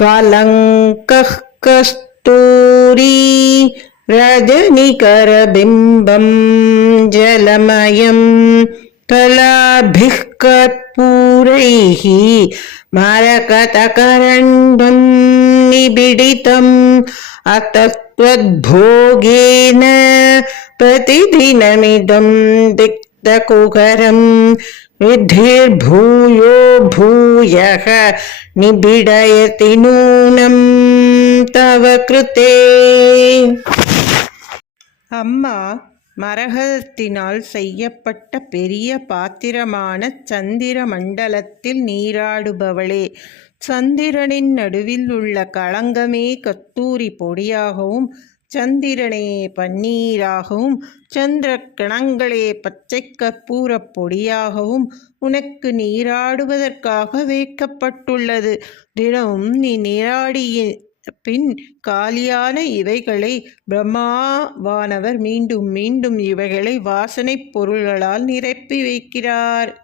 कलङ्कः कस्तूरी रजनिकरबिम्बं जलमयं कलाभिः कर्पूरैः मरकतकरण्डं निबिडितम् अतत्त्वद्भोगेन प्रतिदिनमिदं दिक्तकुहरं विधिर्भूयो भूयः निबिडयति नूनं तव कृते. அம்மா மரகதத்தினால் செய்யப்பட்ட பெரிய பாத்திரமான சந்திர மண்டலத்தில் நீராடுபவளே, சந்திரனின் நடுவில் உள்ள களங்கமே கத்தூரி பொடியாகவும், சந்திரனே பன்னீராகவும், சந்திர கணங்களே பச்சை கற்பூர பொடியாகவும் உனக்கு நீராடுவதற்காக வைக்கப்பட்டுள்ளது. தினமும் நீ நீராடிய பின் காலியான இவைகளை பிரம்மாவானவர் மீண்டும் மீண்டும் இவைகளை வாசனைப் பொருள்களால் நிரப்பி வைக்கிறார்.